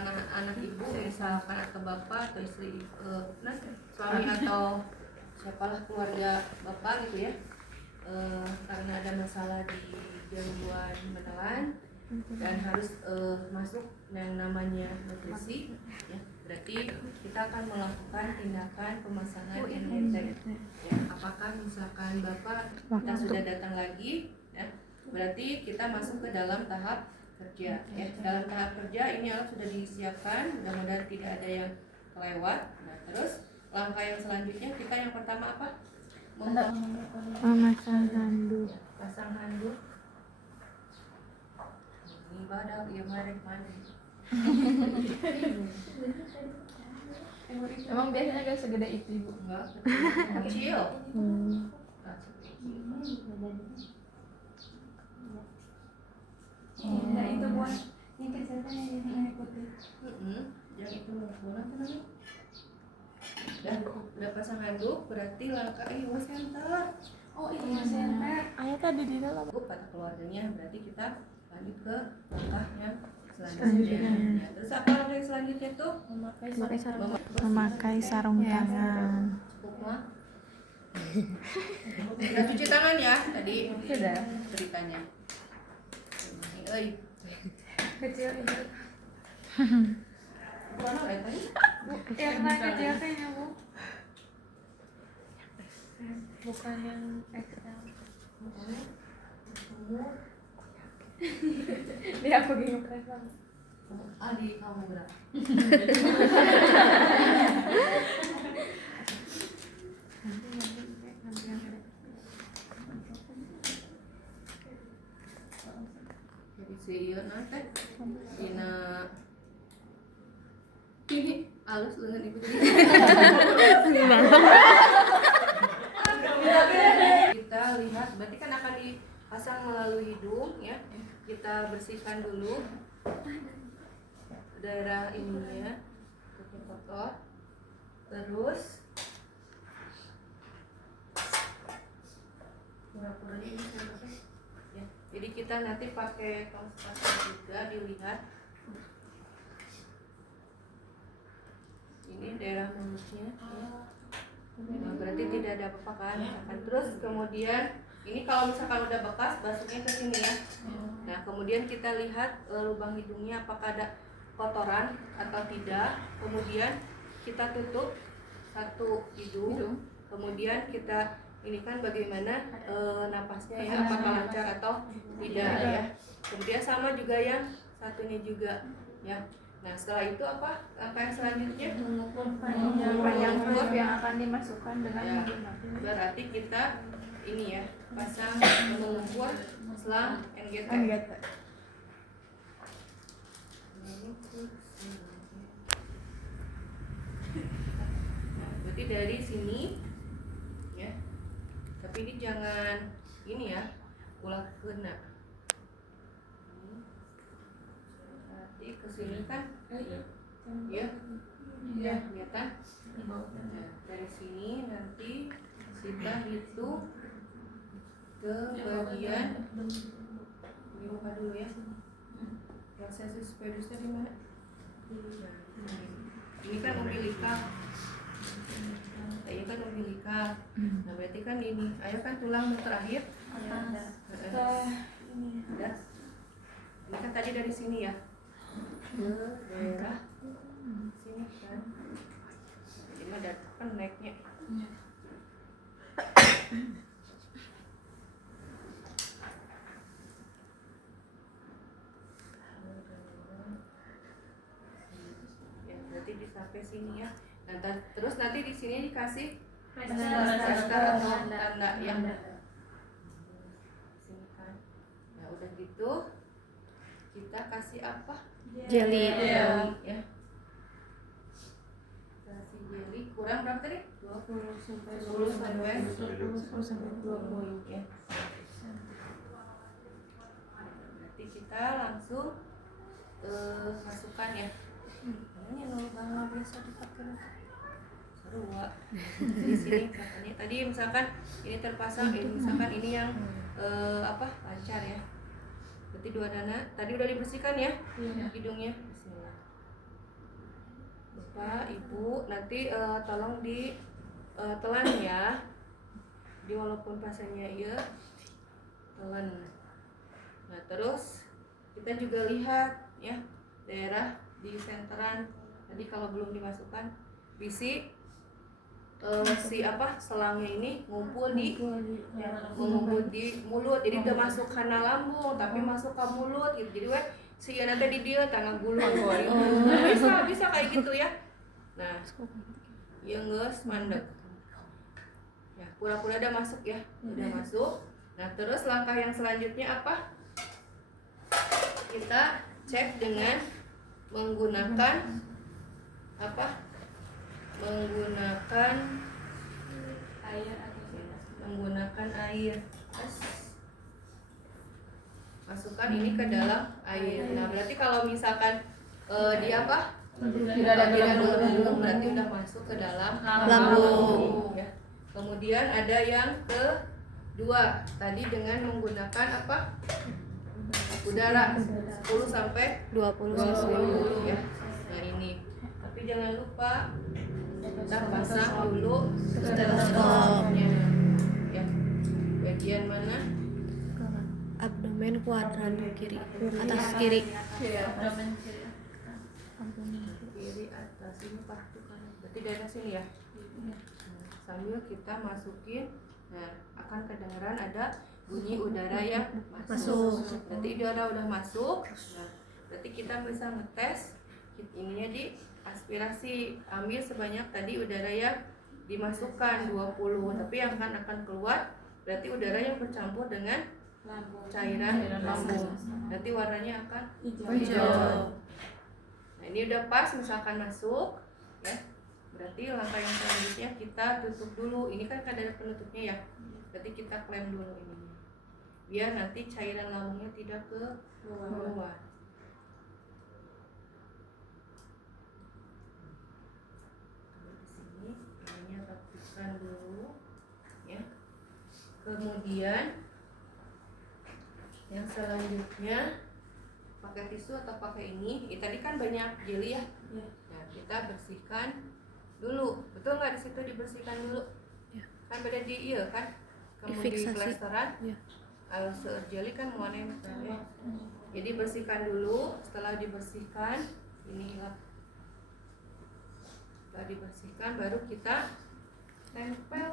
misalkan anak ibu, misalkan atau bapak atau istri, suami atau siapalah keluarga bapak gitu ya, karena ada masalah di gangguan menelan dan harus masuk yang namanya nutrisi ya, berarti kita akan melakukan tindakan pemasangan NGT ya. Apakah misalkan bapak kita sudah datang lagi ya, berarti kita masuk ke dalam tahap kerja ya. Dalam tahap kerja ini alat sudah disiapkan, mudah-mudahan tidak ada yang kelewat. Nah, terus langkah yang selanjutnya kita yang pertama apa? Memasang handuk. Pasang handuk. Ini badak ya merek mana? Emang biasanya gak segede itu ibu? Enggak, kecil. Nah itu buat yang kesehatan yang mengikuti. Yang itu bola kan? Udah pasang handuk, berarti langkah center. Oh iya center. Ayah tadi di dalam. Pada keluarganya, berarti kita lanjut ke langkah yang selanjutnya. Nah, terus apa langkah yang selanjutnya tuh? Memakai sarung tangan. Cukup mah. Sudah cuci tangan ya tadi? Sudah. Beritanya. Oi. Kecil itu. Mana tadi? Yang mana kecil kayaknya bu? Bukan yang XL. Dia aku gini presan. Adik kamu berapa? Jadi si nanti dina ini halus lengan ibu tadi. Kita lihat, berarti kan akan dipasang melalui hidung ya. Kita bersihkan dulu daerah ininya, kotor. Terus pura-puranya ini ya. Jadi kita nanti pakai kaos pasang juga dilihat. Ini daerah mulutnya. Nah, berarti tidak ada apa-apa kan? Terus kemudian ini kalau misalkan udah bekas, basuhnya ke sini ya. Nah, kemudian kita lihat lubang hidungnya apakah ada kotoran atau tidak. Kemudian kita tutup satu hidung. Kemudian kita ini kan bagaimana napasnya ya, apakah lancar atau tidak ya. Kemudian sama juga yang satunya juga ya. Nah, setelah itu apa? Langkah yang selanjutnya Panjang perut yang akan dimasukkan dengan ya, menggunakan. berarti kita ini ya, pasang mengukur selang NGT. Berarti dari sini ya, tapi ini jangan ini ya, ulah kena. Berarti kesini kan ya, kelihatan. Nah, dari sini nanti kita itu ke bagian ini buka dulu ya. Proses pedusnya di mana? Ini kan umbilical. Ini kan umbilical. Nah, berarti kan ini. Ayo kan tulang terakhir. Udah. Ini kan tadi dari sini ya. Ke daerah sini kan. Ini ada peneknya. Ya, berarti di sampai sini ya. Nah, terus nanti di sini dikasih plaster atau tanda ya. Sini kan. Nah, udah gitu kita kasih apa? Jelly. Ya. Kasih jelly kurang berapa tadi? 10 sampai 20 ya. Berarti kita langsung masukkan ya. Ini nggak biasa dipakai. Seru di sini misalkan tadi misalkan ini terpasang, ini misalkan ini yang lancar ya. Berarti dua dana tadi udah dibersihkan ya hidungnya. Bismillah. Pak, Ibu, nanti tolong di telan ya. Jadi walaupun pasirnya iya, telan. Nah terus kita juga lihat ya daerah di senteran. Tadi kalau belum dimasukkan, bisi selangnya ini ngumpul di mulut. Jadi udah masuk kana lambung, tapi masuk ke mulut gitu. Jadi si nanti di dia tangan gulung. Bisa kayak gitu ya. Nah, yang geus mandek. Ya, pura-pura udah masuk ya. Udah masuk. Nah, terus langkah yang selanjutnya apa? Kita cek dengan menggunakan apa? Menggunakan air. Masukkan ini ke dalam air. Nah, berarti kalau misalkan tidak ada gelembung, berarti udah masuk ke dalam lambung. Ya. Kemudian ada yang kedua, tadi dengan menggunakan apa? Udara 10 sampai 20 ya. Nah, ini. Tapi jangan lupa kita pasang dulu stetoskopnya. Ya. Bagian mana? Abdomen kuadran kiri, atas kiri. Abdomen kiri. Kiri atas ini pasukan. Berarti daerah sini ya. Sambil kita masukin, nah akan kedengaran ada bunyi udara yang masuk. Berarti udara udah masuk. Nah, berarti kita bisa ngetes ininya di aspirasi, ambil sebanyak tadi udara yang dimasukkan 20, tapi yang akan keluar berarti udara yang bercampur dengan cairan lambung. Nanti warnanya akan hijau. Nah, ini udah pas misalkan masuk ya. Berarti langkah yang selanjutnya kita tutup dulu. Ini kan ada penutupnya ya. Berarti kita klem dulu ini. Biar nanti cairan lambungnya tidak keluar. Di sini ininya rapikan dulu ya. Kemudian yang selanjutnya pakai tisu atau pakai ini. Tadi kan banyak jeli ya. Nah, kita bersihkan dulu. Betul nggak di situ dibersihkan dulu? Ya. Kan beda di iya kan? Kamu di plesteran. Ya. Kalau jeli kan mau nempel ya. Jadi bersihkan dulu. Setelah dibersihkan, inilah. Setelah dibersihkan baru kita tempel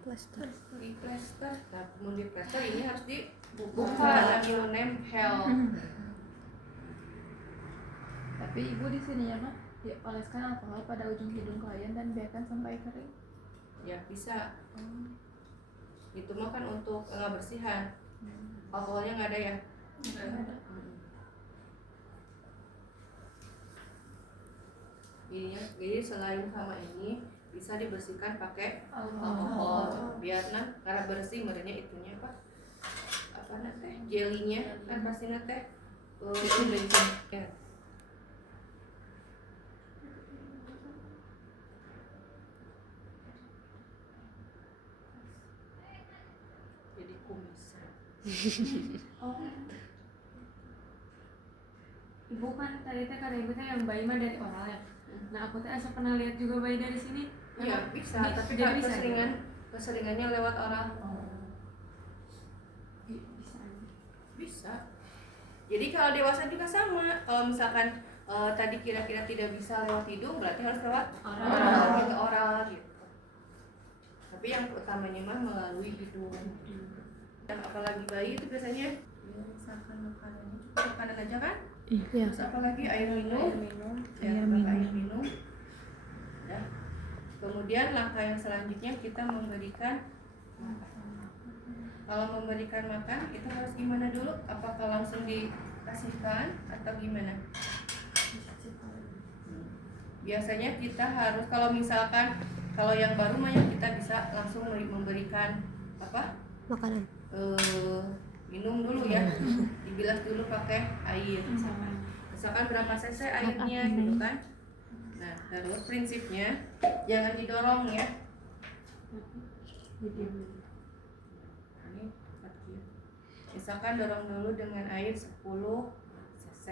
Plaster. di plester. Nah, kemudian di plester ini harus dibuka lagi nempel. Tapi ibu di sini ya mak, dioleskan alkohol pada ujung hidung klien dan biarkan sampai kering. Ya bisa. Itu mah kan untuk bersihan. Alkoholnya nggak ada ya? Nggak ada. Jadi selain sama ini bisa dibersihkan pakai alkohol. Biar karena bersih merenya itunya apa teh jelinya kan pasti teh itu bensin ya. Jadi kumis. Ibu kan tadi teh kata ibu teh yang bayi mah dari oral ya. Nah aku teh asa pernah lihat juga bayi dari sini. Iya bisa, tapi jadi kan bisa, keseringannya lewat oral. Bisa. Bisa. Jadi kalau dewasa juga sama. Kalau misalkan tadi kira-kira tidak bisa lewat hidung, berarti harus lewat oral gitu. Tapi yang utamanya mah melalui hidung. Dan apalagi bayi itu biasanya misalkan makanannya cukup makanan aja kan? Iya. Terus apalagi air minum. Air minum. Air minum. Ya. Kemudian langkah yang selanjutnya kita memberikan. Kalau memberikan makan itu harus gimana dulu? Apakah langsung dikasihkan atau gimana? Biasanya kita harus kalau misalkan kalau yang baru mah ya kita bisa langsung memberikan apa? Makanan. Minum dulu ya. Dibilas dulu pakai air. Misalkan berapa cc airnya gitu kan? Nah, terus prinsipnya jangan didorong ya. Misalkan dorong dulu dengan air 10 cc.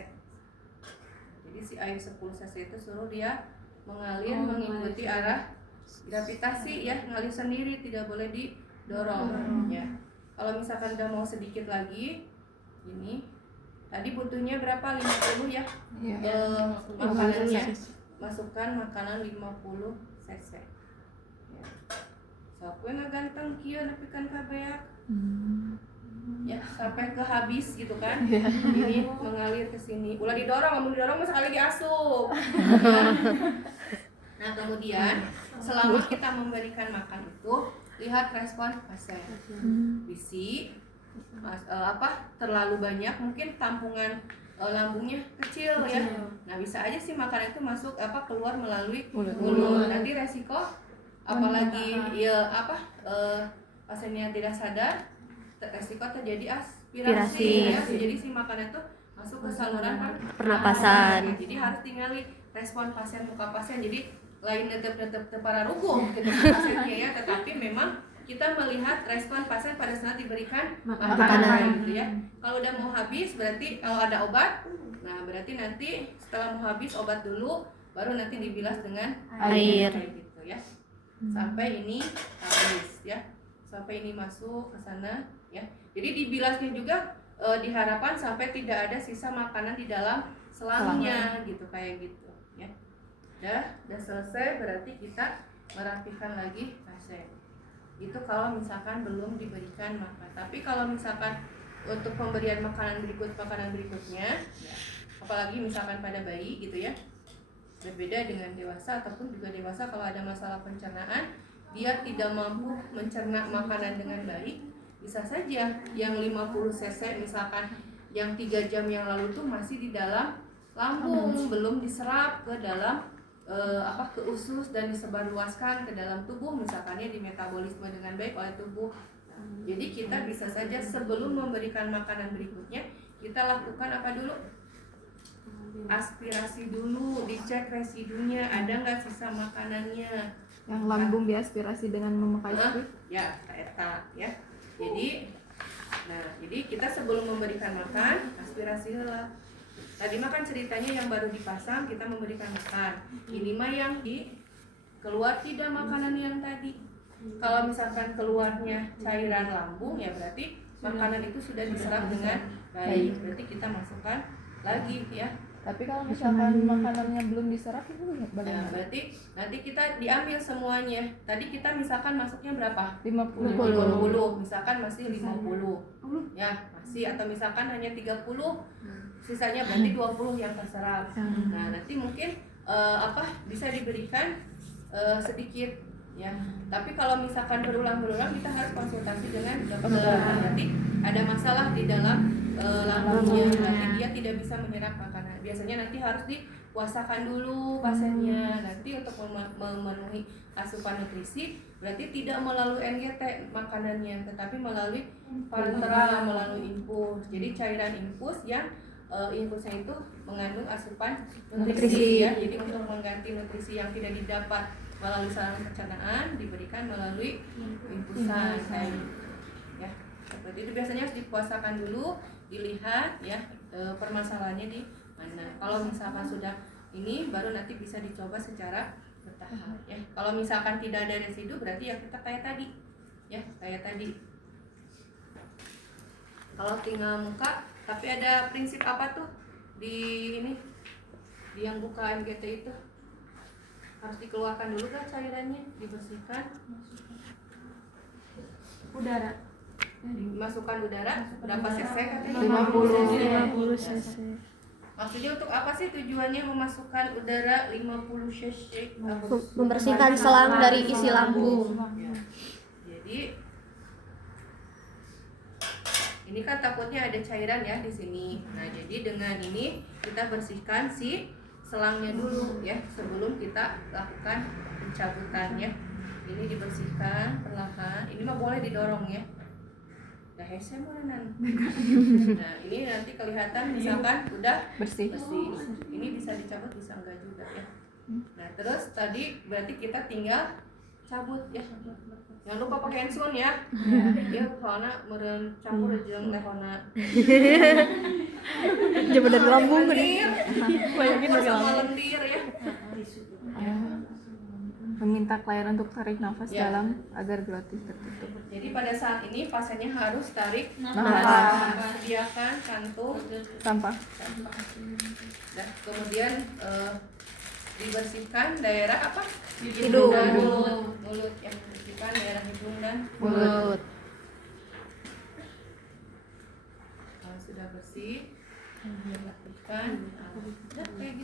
Jadi si air 10 cc itu suruh dia mengalir mengikuti arah gravitasi ya, ngalir sendiri, tidak boleh didorong ya. Kalau misalkan udah mau sedikit lagi ini tadi butuhnya berapa, 50 ya. Makanannya masukkan makanan 50 cc ya. Sok we ngaganteng kieu nepikan ka beak ya sampai ke habis gitu kan. Ini mengalir ke sini, ulah didorong, mau didorong mah sekali diasup ya. Nah kemudian selama kita memberikan makan itu lihat respon pasien. Bisi terlalu banyak, mungkin tampungan lambungnya kecil ya. Nah bisa aja sih makanan itu masuk keluar melalui mulut. Nanti resiko apalagi pasiennya tidak sadar, resiko terjadi aspirasi ya. Jadi si makanan itu masuk ke saluran Pernapasan. Jadi harus tinggali respon pasien, muka pasien. Jadi lain netep para ruguh gitu pasiennya ya, tetapi memang kita melihat respon pasien pada saat diberikan makanan gitu ya. Kalau udah mau habis berarti kalau ada obat, nah berarti nanti setelah mau habis obat dulu, baru nanti dibilas dengan air kayak gitu ya. Sampai ini habis ya, sampai ini masuk ke sana ya. Jadi dibilasnya juga diharapkan sampai tidak ada sisa makanan di dalam selangnya gitu, kayak gitu ya. Udah selesai, berarti kita merapikan lagi pasien. Itu kalau misalkan belum diberikan makan. Tapi kalau misalkan untuk pemberian makanan berikutnya ya, apalagi misalkan pada bayi gitu ya, berbeda dengan dewasa ataupun juga dewasa. Kalau ada masalah pencernaan, dia tidak mampu mencerna makanan dengan baik, bisa saja yang 50 cc misalkan yang 3 jam yang lalu tuh masih di dalam lambung, belum diserap ke dalam ke usus dan disebarluaskan ke dalam tubuh, misalkannya di metabolisme dengan baik oleh tubuh. Jadi kita bisa saja sebelum memberikan makanan berikutnya, kita lakukan apa dulu? Aspirasi dulu, dicek residunya, ada nggak sisa makanannya. Yang lambung diaspirasi dengan memakai sprit. Ya, eta ya. Jadi kita sebelum memberikan makan, aspirasi lah. Tadi makan ceritanya yang baru dipasang kita memberikan makan. Ini mah yang keluar tidak makanan yang tadi. Kalau misalkan keluarnya cairan lambung ya berarti makanan itu sudah diserap dengan baik. Berarti kita masukkan lagi ya. Tapi kalau misalkan makanannya belum diserap itu bagaimana? Nah, berarti nanti kita diambil semuanya. Tadi kita misalkan masuknya berapa? 50. Misalkan masih 50. Ya, masih, atau misalkan hanya 30. Sisanya berarti 20 yang terserap. Nah, nanti mungkin bisa diberikan sedikit ya. Tapi kalau misalkan berulang-ulang kita harus konsultasi dengan dokter. Berarti ada masalah di dalam lambungnya, berarti dia tidak bisa menyerap makanan. Biasanya nanti harus dipuasakan dulu pasiennya. Nanti untuk memenuhi asupan nutrisi berarti tidak melalui NGT makanannya, tetapi melalui parenteral, melalui infus. Jadi cairan infus yang infusnya itu mengandung asupan nutrisi ya. Jadi untuk mengganti nutrisi yang tidak didapat melalui saluran pencernaan diberikan melalui infusan kayak gitu ya. Seperti itu biasanya harus dipuasakan dulu, dilihat ya permasalahannya di mana. Kalau misalkan sudah ini baru nanti bisa dicoba secara bertahap ya. Kalau misalkan tidak ada residu berarti ya kita kayak tadi ya, kayak tadi. Kalau tinggal muka, tapi ada prinsip apa tuh di ini, di yang buka MGT itu harus dikeluarkan dulu kan cairannya, dibersihkan, Udara. dimasukkan udara berapa cc katanya? 50 cc. Maksudnya untuk apa sih tujuannya memasukkan udara 50 cc? Membersihkan selang dari isi lambung. Ya. Jadi ini kan takutnya ada cairan ya di sini. Nah, jadi dengan ini kita bersihkan si selangnya dulu ya sebelum kita lakukan pencabutan ya. Ini dibersihkan perlahan. Ini mah boleh didorong ya. Dah hese mana? Nah, ini nanti kelihatan misalkan udah bersih. Ini bisa dicabut, bisa enggak juga ya. Nah, terus tadi berarti kita tinggal cabut ya. Jangan lupa pakai ensun ya. Ya, soalnya meureun campur jeung tehona. Coba dari lambung lendir. Bayangin dari sama lambung. lendir ya. Meminta klien untuk tarik nafas Ya. dalam agar glotis tertutup. Jadi pada saat ini pasiennya harus tarik Nafas. sediakan kantung, Sampah. dan kemudian dibersihkan daerah apa? Hidung. Dan mulut yang dibersihkan daerah hidung dan Mulut. kalau sudah bersih, lakukan. Udah kayak gitu.